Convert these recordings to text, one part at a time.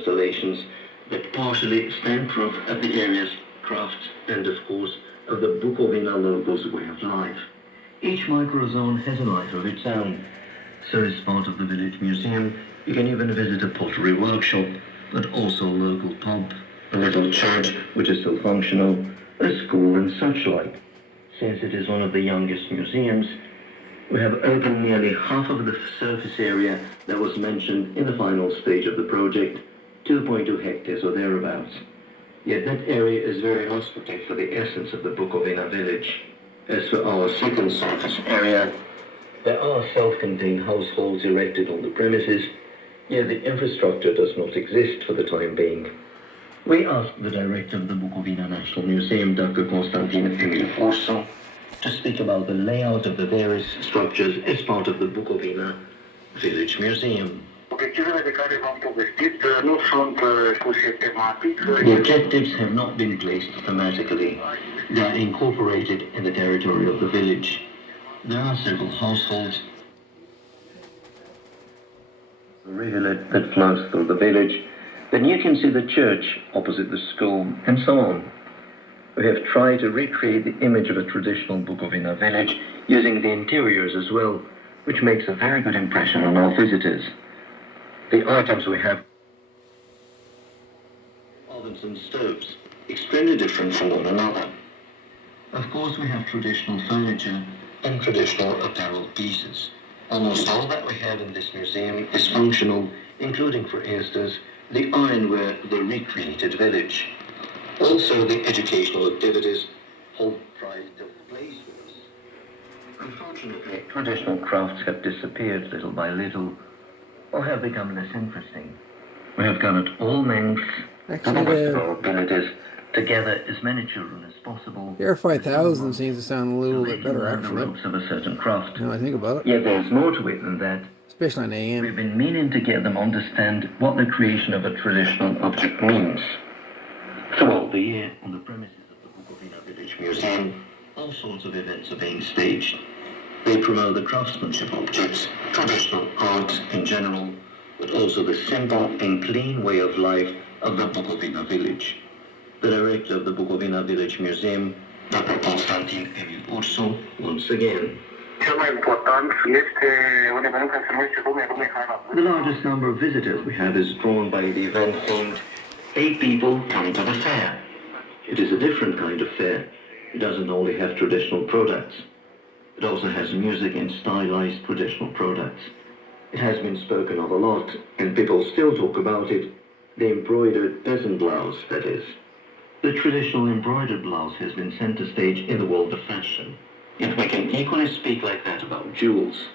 installations that partially stand proof of the area's crafts and, of course, of the Bukovina locals' way of life. Each microzone has a life of its own. So as part of the village museum, you can even visit a pottery workshop, but also a local pub, a little church which is still functional, a school and such like. Since it is one of the youngest museums, we have opened nearly half of the surface area that was mentioned in the final stage of the project, 2.2 hectares or thereabouts. Yet that area is very hospitable for the essence of the Bukovina village. As for our second surface area, there are self-contained households erected on the premises, yet the infrastructure does not exist for the time being. We asked the director of the Bukovina National Museum, Dr. Constantin Emil, to speak about the layout of the various structures as part of the Bukovina Village Museum. The objectives have not been placed thematically. They are incorporated in the territory of the village. There are several households. A rivulet that flows through the village. Then you can see the church opposite the school, and so on. We have tried to recreate the image of a traditional Bukovina village using the interiors as well, which makes a very good impression on our visitors. The items we have: ovens and stoves, extremely different from one another. Of course, we have traditional furniture and traditional apparel pieces. Almost all that we have in this museum is functional, including, for instance, the ironware of the recreated village. Also, the educational activities hold pride of place for us. Unfortunately, traditional crafts have disappeared little by little, or have become less interesting. We have gone at all lengths to the best of our abilities to gather as many children as possible. The R5000 seems to sound a little bit better, actually. The ropes of a certain craft. Now I think about it. Yet there's more to it than that. Especially on AM. We've been meaning to get them to understand what the creation of a traditional object means. Throughout the year, on the premises of the Bukovina Village Museum, all sorts of events are being staged. They promote the craftsmanship objects, traditional art in general, but also the simple and clean way of life of the Bukovina village. The director of the Bukovina Village Museum, Dr. Constantin Emil, once again. The largest number of visitors we have is drawn by the event themed 8 people come to the fair. It is a different kind of fair. It doesn't only have traditional products. It also has music and stylized traditional products. It has been spoken of a lot, and people still talk about it. The embroidered peasant blouse, that is. The traditional embroidered blouse has been center stage in the world of fashion. Yet we can equally speak like that about jewels.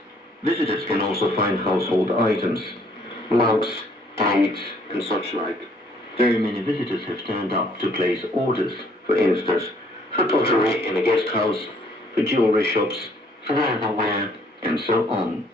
Visitors can also find household items, mugs, plates, and such like. Very many visitors have turned up to place orders, for instance, for pottery in a guest house, for jewelry shops, for leatherware, and so on.